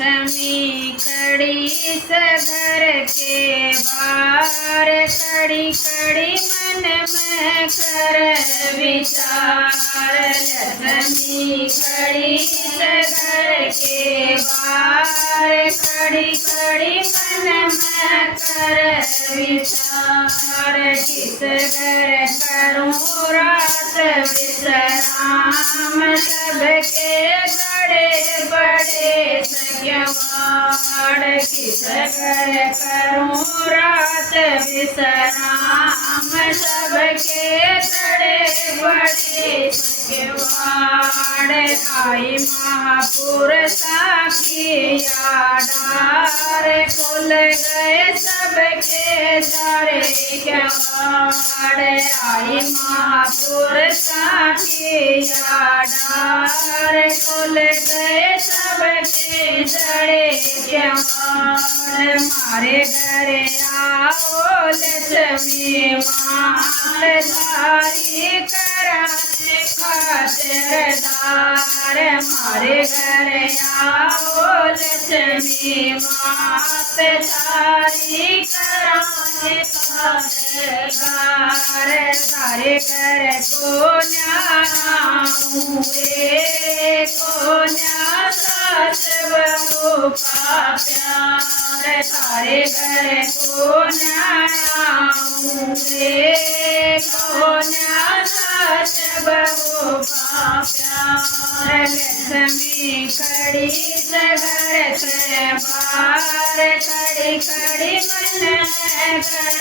लक्ष्मी खड़ी सगर के बार, खड़ी खड़ी मन में कर विचार। लक्ष्मी खड़ी सगर के बार, खड़ी खड़ी मन में कर विचार। किस घर करूं रात विश्राम, सबके बड़े बड़े सख्यवाड़। किस घर करूं रात विश्राम, सबके बड़े बड़े सख्यवाड़। आई महापुर साखिया डार, खुल गए सबके सारे क्वाड़। आई महापुर साखिया डार, खुल गए सबके सारे क्वाड़। मारे घर आओ लक्ष्मी माल धारी कराने खातिरदार। मारे घर आओ लक्ष्मी मात धारी कराने खातिरदार। तारे घर को न्याऊं को न्या सास बहू का प्यार। तारे घर को न्याऊं को न्या सास बहू का प्यार। लक्ष्मी खड़ी सगर से बार, खड़ी खड़ी मन कर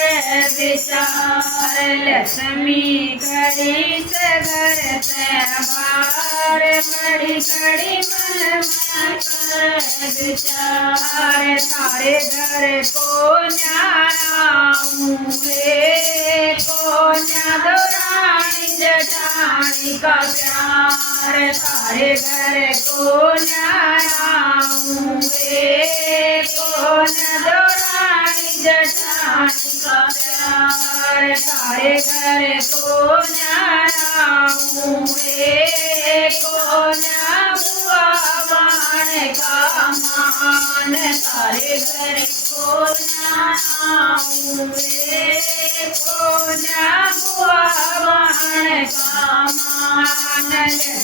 विचार। लक्ष्मी खड़ी सगर से बार, खड़ी खड़ी मन कर विचार। तारे घर को न्याऊं को न्या दौरानी जठानी का प्यार। तारे घर को न्याऊं को न्या दौरानी जठानी का प्यार। तारे घर को न्याऊं को न्या बुआ बाण का मान। तारे घर को न्याऊं को न्या बुआ बाण का मान।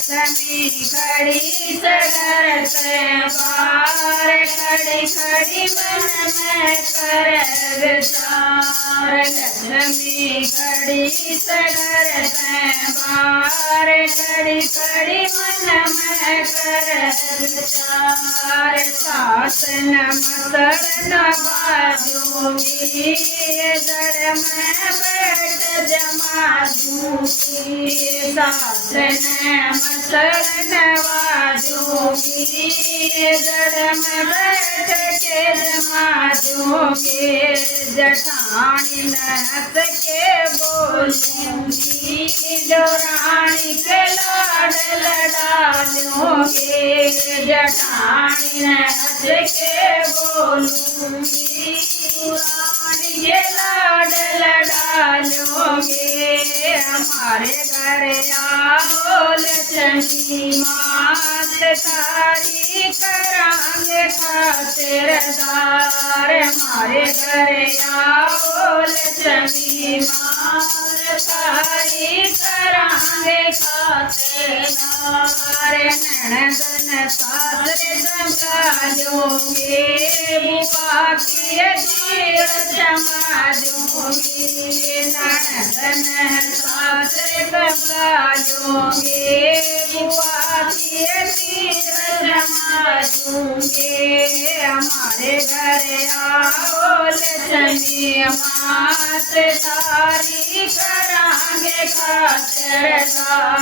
लक्ष्मी खड़ी सगर से बार, खड़ी खड़ी मन में कर विचार। लक्ष्मी खड़ी सगर से बार, खड़ी खड़ी मन में कर विचार। सास नमस्कार नवाजूंगी, जड़ में बैठ जमा दूंगी। सास नमस्कार नवाजूंगी, जड़ में बैठ के जमा दूंगी। जठानी नहत के बोलूंगी, दौरानी के लाड लड़ा लूंगी। जठानी नहत के बोलूंगी, दौरानी के लाड लड़ा लूंगी। हमारे घर आओ लक्ष्मी मात तारी करांगे खातिरदार। हमारे घर आओ लक्ष्मी मात तारी करांगे खातिरदार। ननदन सासरे जमा दूंगी, बुआ की जीव जमा दूंगी। ननदन सासरे जमा दूंगी, बुआ की जीव जमा दूंगी। हमारे घर आओ लक्ष्मी मात तारी करांगे खातिरदार।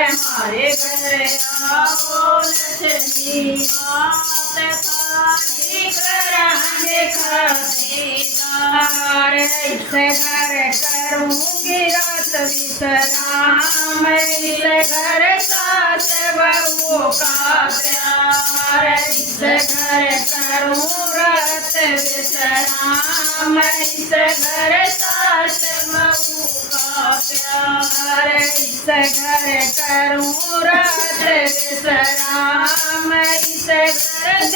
हमारे घर आओ लक्ष्मी मात तारी करांगे खातिरदार। इस घर करूंगी रात विश्राम, इस घर सास बहू का प्यार। इस घर करूं रात विश्राम, इस घर सास बहू का प्यार। इस घर करूं रात विश्राम, इस घर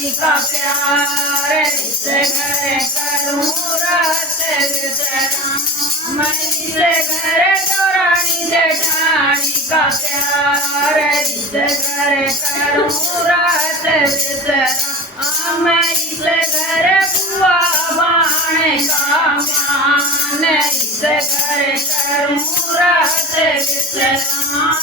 ठाणी का प्यार इस घर करूं रात विश्राम मैं इस घर दौरानी जेठानी का प्यार इस घर करूं रात विश्राम मैं इस घर बुआ बाण का मान इस घर करूं रात विश्राम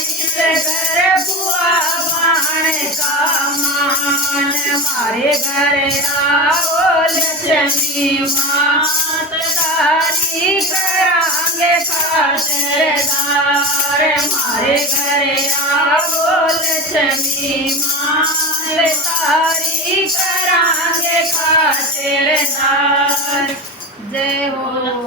इस घर बुआ बाण का मान मारे घर आओ लक्ष्मी मात तारी करांगे खातिरदार मारे घर आओ लक्ष्मी मात तारी करांगे खातिरदार। जय हो।